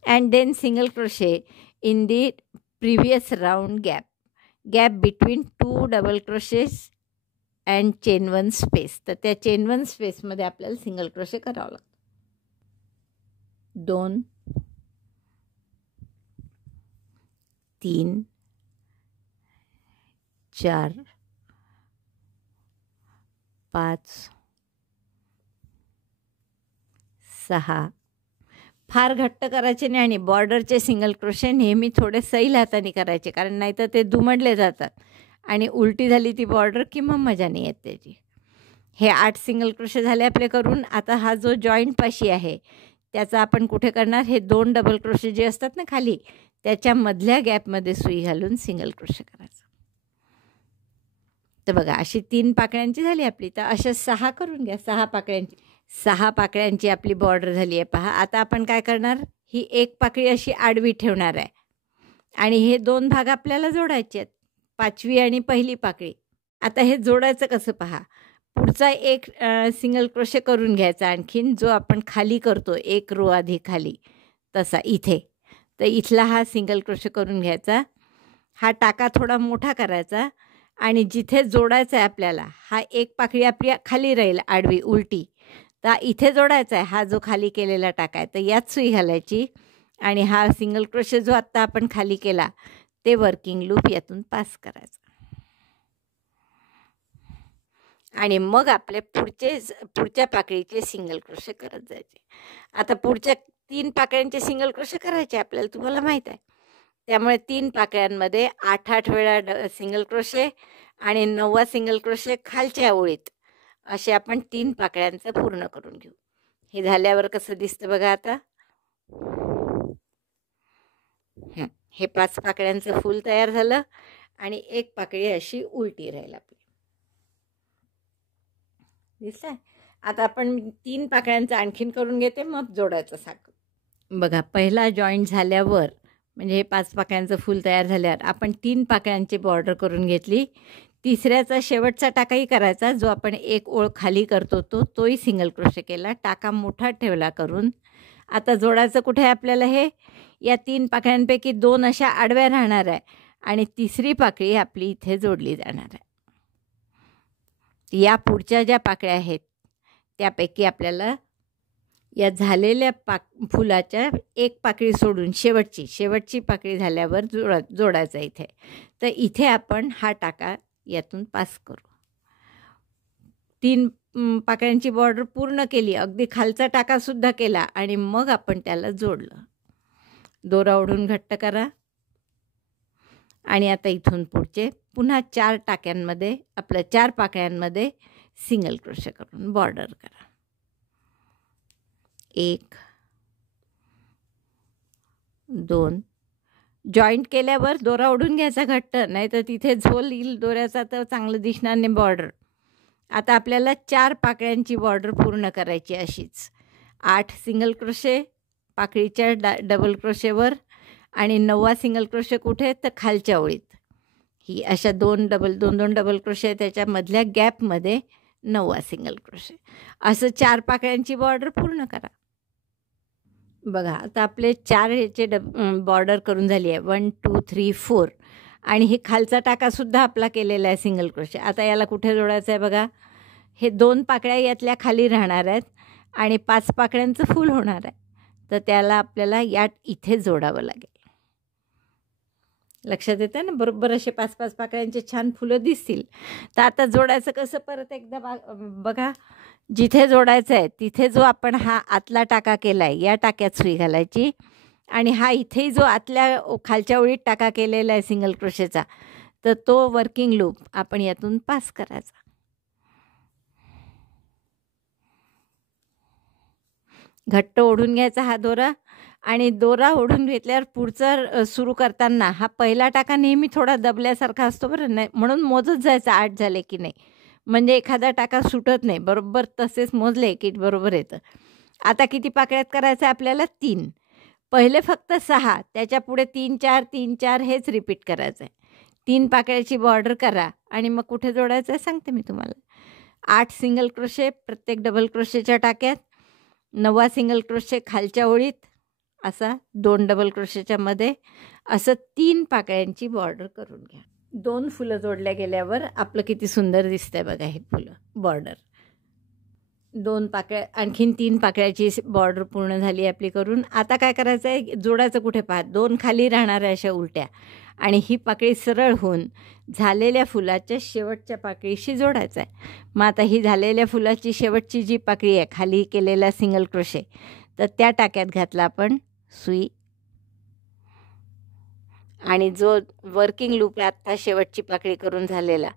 and then single crochet in the previous round gap between 2 double crochets and chain 1 space. तर त्या chain 1 space मध्ये आपल्याला सिंगल क्रोशे करावं लागतं. 2 3 4 5 6. फार घट्ट करायचे नाही आणि बॉर्डरचे सिंगल क्रोशे नेहमी थोडे सैल हाताने करायचे, कारण नाहीतर ते दुमडले जातात आणि उलटी झाली ती बॉर्डर की मग मजा नाही येत त्याची. हे 8 सिंगल क्रोशे झाले आपले करून. आता हा जो जॉईंट पाशी आहे त्याचा आपण कुठे करणार, हे 2 डबल क्रोशे जे असतात ना खाली त्याच्या मधल्या गॅपमध्ये सुई घालून सिंगल क्रोशे करायचं. तर बघा अशी 3 पाकळ्यांची झाली आपली. तर अशा 6 करून घ्या. 6 पाकळ्यांची आपली बॉर्डर झाली आहे पहा. आता आपण काय करणार, ही एक पाकळी अशी आडवी ठेवणार आहे आणि हे 2 भाग आपल्याला जोडायचे आहेत, 5वी आणि पहिली पाकळी. आता हे जोडायचं कसं पहा. पुढचा एक सिंगल क्रोशे करून घ्यायचा आणखीन, जो आपण खाली करतो एक रो आधी खाली तसा इथे. तर इथला हा सिंगल क्रोशे करून घ्यायचा. हा टाका थोडा मोठा करायचा आणि जिथे जोडायचा आहे आपल्याला, हा एक पाकळी आपली खाली राहील आडवी उलटी, तर इथे जोडायचा आहे हा जो खाली केलेला टाका आहे. तर यात सुई घालायची आणि हा सिंगल क्रोशे जो आत्ता आपण खाली केला ते वर्किंग लूप यातून पास करायचा. आणि मग आपले पुढच्या पाकळीचे सिंगल क्रोशे करत जायचे. आता पुढच्या 3 पाकळ्यांचे सिंगल क्रोशे करायचे आपल्याला, तुम्हाला माहीत आहे. त्यामुळे 3 पाकळ्यांमध्ये 8-8 वेळा सिंगल क्रोशे आणि 9वा सिंगल क्रोशे खालच्या ओळीत, असे आपण 3 पाकळ्यांचं पूर्ण करून घेऊ. हे झाल्यावर कसं दिसतं बघा आता. हे 5 पाकळ्यांचं फूल तयार झालं आणि एक पाकळी अशी उलटी राहील आपली. दिसतंय. आता आपण 3 पाकळ्यांचं आणखीन करून घेते, मग जोडायचं साखर. बघा, पहिला जॉईंट झाल्यावर म्हणजे हे 5 पाकळ्यांचं फूल तयार झाल्यावर आपण 3 पाकळ्यांची बॉर्डर करून घेतली. तिसऱ्याचा शेवटचा टाकाही करायचा, जो आपण एक ओळ खाली करतो तोही सिंगल क्रोशे केला, टाका मोठा ठेवला करून. आता जोडायचं कुठे आहे आपल्याला? हे या 3 पाकळ्यांपैकी 2 अशा आडव्या राहणार आहे आणि तिसरी पाकळी आपली इथे जोडली जाणार आहे. या पुढच्या ज्या पाकळ्या आहेत त्यापैकी आपल्याला या झालेल्या फुलाच्या एक पाकळी सोडून शेवटची पाकळी झाल्यावर जोडायचा इथे. तर इथे आपण हा टाका यातून पास करू. 3 पाकळ्यांची बॉर्डर पूर्ण केली, अगदी खालचा टाकासुद्धा केला आणि मग आपण त्याला जोडलं. दोरा ओढून घट्ट करा आणि आता इथून पुढचे पुन्हा 4 टाक्यांमध्ये आपल्या 4 पाकळ्यांमध्ये सिंगल क्रोशे करून बॉर्डर करा. 1 2 जॉईंट केल्यावर दोरा ओढून घ्यायचा घट्ट, नाही तर तिथे झोल येईल दोऱ्याचा, तर चांगलं दिसणार नाही बॉर्डर. आता आपल्याला 4 पाकळ्यांची बॉर्डर पूर्ण करायची अशीच. 8 सिंगल क्रोशे पाकळीच्या डबल क्रोशेवर आणि 9वा सिंगल क्रोशे कुठे? तर खालच्या ओळीत. ही अशा 2 डबल क्रोशे, त्याच्यामधल्या गॅपमध्ये 9वा सिंगल क्रोशे. असं 4 पाकळ्यांची बॉर्डर पूर्ण करा. बघा, आता आपले 4 ह्याचे बॉर्डर करून झाली आहे. 1 2 3 4 आणि हे खालचा टाकासुद्धा आपला केलेला आहे सिंगल क्रोशे. आता याला कुठे जोडायचं आहे बघा. हे 2 पाकळ्या यातल्या खाली राहणार आहेत आणि 5 पाकळ्यांचं फूल होणार आहे. तर त्याला आपल्याला इथे जोडावं लागेल. लक्षात येतं ना? बरोबर असे 5-5 पाकळ्यांचे छान फुलं दिसतील. तर आता जोडायचं कसं परत एकदा बघा. जिथे जोडायचं आहे तिथे जो आपण हा आतला टाका केला आहे या टाक्यात सुई घालायची आणि हा इथेही जो आतल्या खालच्या ओळीत टाका केलेला आहे सिंगल क्रोशेचा, तर तो वर्किंग लूप आपण यातून पास करायचा. घट्ट ओढून घ्यायचा हा दोरा आणि दोरा ओढून घेतल्यावर पुढचं सुरू करताना हा पहिला टाका नेहमी थोडा दबल्यासारखा असतो बरं, नाही म्हणून मोजत जायचं 8 झाले की नाही, म्हणजे एखादा टाका सुटत नाही. बरोबर तसेच मोजले की बरोबर येतं. आता किती पाकळ्यात करायचं आहे आपल्याला? 3. पहिले फक्त 6, त्याच्या पुढे 3-4 3-4 हेच रिपीट करायचं आहे. 3 पाकळ्याची बॉर्डर करा आणि मग कुठे जोडायचं आहे सांगते मी तुम्हाला. 8 सिंगल क्रोशे प्रत्येक डबल क्रोशेच्या टाक्यात, 9वा सिंगल क्रोशे खालच्या ओळीत, असा 2 डबल क्रोशेच्या मध्ये, असं 3 पाकळ्यांची बॉर्डर करून घ्या. 2 फुलं जोडल्या गेल्यावर आपलं किती सुंदर दिसतंय बघा हे फुलं बॉर्डर. 2 पाकळ्या, आणखीन 3 पाकळ्याची बॉर्डर पूर्ण झाली आपली करून. आता काय करायचं आहे? जोडायचं कुठे? पहा, 2 खाली राहणार आहे अशा उलट्या आणि ही पाकळी सरळ होऊन झालेल्या फुलाच्या शेवटच्या पाकळीशी जोडायचं आहे. मग आता ही झालेल्या फुलाची शेवटची जी पाकळी आहे खाली केलेला सिंगल क्रोशे, तर त्या टाक्यात घातला आपण सुई आणि जो वर्किंग लूप आहे आत्ता शेवटची पाकळी करून झालेला,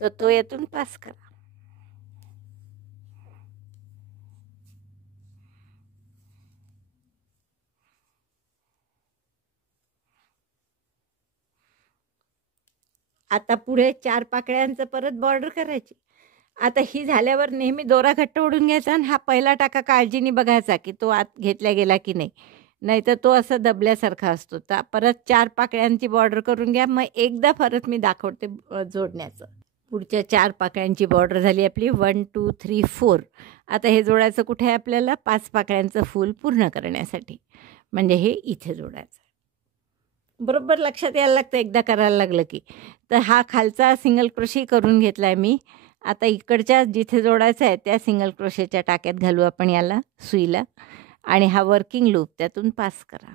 तर तो यातून पास करा. आता पुढे 4 पाकळ्यांचं परत बॉर्डर करायची. आता ही झाल्यावर नेहमी दोरा घट्ट ओढून घ्यायचा आणि हा पहिला टाका काळजीने बघायचा की तो आत घेतला गेला की नाही, नाहीतर तो असं दबल्यासारखा असतो. तर परत 4 पाकळ्यांची बॉर्डर करून घ्या. मग एकदा परत मी दाखवते जोडण्याचं. पुढच्या 4 पाकळ्यांची बॉर्डर झाली आपली. 1 2 3 4. आता हे जोडायचं कुठे आहे आपल्याला? 5 पाकळ्यांचं फूल पूर्ण करण्यासाठी, म्हणजे हे इथे जोडायचं. बरोबर लक्षात यायला लागतं एकदा करायला लागलं की. तर हा खालचा सिंगल क्रोशे करून घेतला आहे मी. आता इकडच्या जिथे जोडायचं आहे त्या सिंगल क्रोशेच्या टाक्यात घालू आपण याला सुईला आणि हा वर्किंग लूप त्यातून पास करा.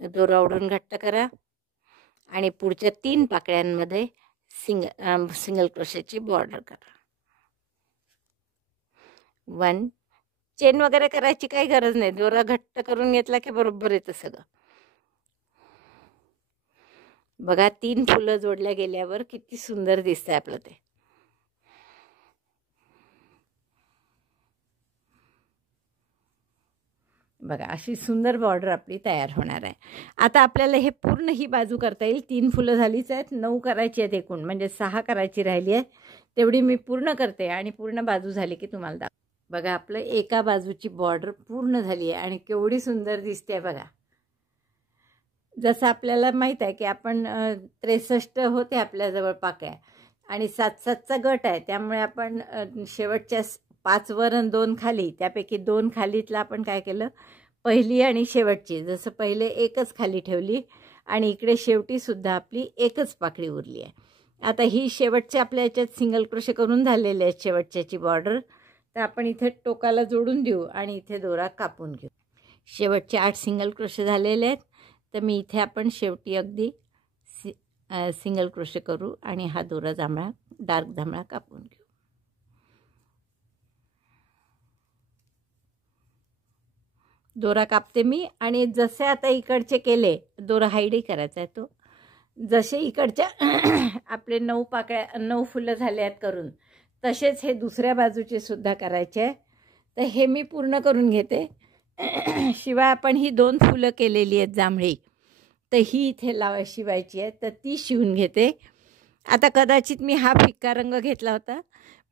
दोरा ओढून घट्ट करा आणि पुढच्या 3 पाकळ्यांमध्ये सिंगल क्रोशेची बॉर्डर करा. 1 चेन वगैरे करायची काही गरज नाही. दोरा घट्ट करून घेतला की बरोबर येतं सगळं. बघा 3 फुलं जोडल्या गेल्यावर किती सुंदर दिसतंय आपलं ते. बघा अशी सुंदर बॉर्डर आपली तयार होणार आहे. आता आपल्याला हे पूर्ण ही बाजू करता येईल. 3 फुलं झालीच आहेत, 9 करायची आहेत एकूण, म्हणजे 6 करायची राहिली आहे. तेवढी मी पूर्ण करते आणि पूर्ण बाजू झाली की तुम्हाला दाखव. बघा आपलं एका बाजूची बॉर्डर पूर्ण झाली आहे आणि केवढी सुंदर दिसते बघा. जसं आपल्याला माहीत आहे की आपण 63 होते आपल्याजवळ पाक्या आणि 7-7चा गट आहे. त्यामुळे आपण शेवटच्या 5 वर आणि 2 खाली, त्यापैकी 2 खालीतला आपण काय केलं, पहिली आणि शेवटची, जसं पहिले एकच खाली ठेवली आणि इकडे शेवटीसुद्धा आपली एकच पाकळी उरली आहे. आता ही शेवटच्या आपल्या याच्यात सिंगल क्रोशे करून झालेले आहेत शेवटच्याची बॉर्डर. तर आपण इथे टोकाला जोडून देऊ आणि इथे दोरा कापून घेऊ. शेवटचे 8 सिंगल क्रोशे झालेले आहेत. तर मी इथे आपण शेवटी अगदी सिंगल क्रोशे करू आणि हा दोरा जांभळा, डार्क जांभळा कापून घेऊ. दोरा कापते मी आणि जसे आता इकडचे केले, दोरा हाईडही करायचा आहे तो, जसे इकडच्या आपले 9 पाकळ्या 9 फुलं झाले आहेत करून, तसेच हे दुसऱ्या बाजूचे सुद्धा करायचे आहे. तर हे मी पूर्ण करून घेते. शिवाय आपण ही 2 फुलं केलेली आहेत जांभळी, तर ही इथे शिवायची आहे, तर ती शिवून घेते. आता कदाचित मी हा फिक्का रंग घेतला होता,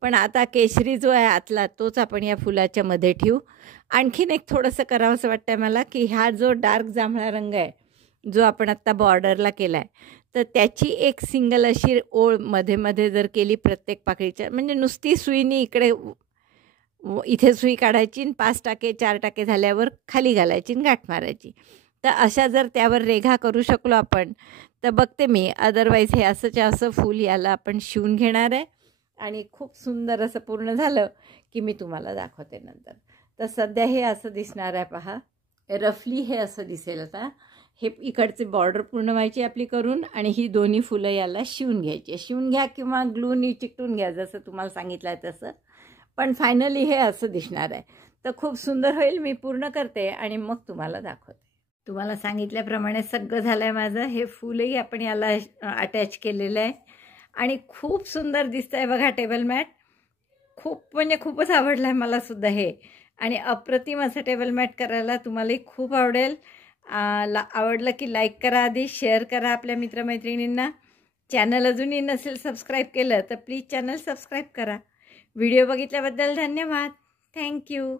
पण आता केशरी जो आहे आतला तोच आपण या फुलाच्या मध्ये ठेवू. आणखीन एक थोडंसं करावंसं वाटतं मला की हा जो डार्क जांभळा रंग आहे जो आपण आत्ता बॉर्डरला केला आहे, तर त्याची एक सिंगल अशी ओळ मध्ये मध्ये जर केली प्रत्येक पाकळीच्या, म्हणजे नुसती सुईनी इकडे इथे सुई काढायची आणि 5 टाके 4 टाके झाल्यावर खाली घालायची आणि गाठ मारायची. तर अशा जर त्यावर रेघा करू शकलो आपण तर बघते मी. अदरवाईज हे असंच्या असं फूल याला आपण शिवून घेणार आहे आणि खूप सुंदर असं पूर्ण झालं की मी तुम्हाला दाखवते नंतर. तर सध्या हे असं दिसणार आहे पहा. रफली हे असं दिसेल. आता हे इकडचे बॉर्डर पूर्ण व्हायची आपली करून आणि ही दोन्ही फुलं याला शिवून घ्यायची. शिवून घ्या किंवा ग्लूनी चिकटून घ्या जसं तुम्हाला सांगितलं आहे तसं, पण फायनली हे असं दिसणार आहे. तर खूप सुंदर होईल. मी पूर्ण करते आणि मग तुम्हाला दाखवते. तुम्हाला सांगितल्याप्रमाणे सगळं झालं आहे माझं. हे फुलही आपण याला अटॅच केलेलं आहे आणि खूप सुंदर दिसतं आहे बघा टेबल मॅट. खूप म्हणजे खूपच आवडलं आहे मलासुद्धा हे आणि अप्रतिम असं टेबल मॅट करायला तुम्हालाही खूप आवडेल. आवडलं की लाईक करा, आधी शेअर करा आपल्या मित्रमैत्रिणींना. चॅनल अजूनही नसेल सबस्क्राईब केलं तर प्लीज चॅनल सबस्क्राईब करा. व्हिडिओ बघितल्याबद्दल धन्यवाद. थँक्यू.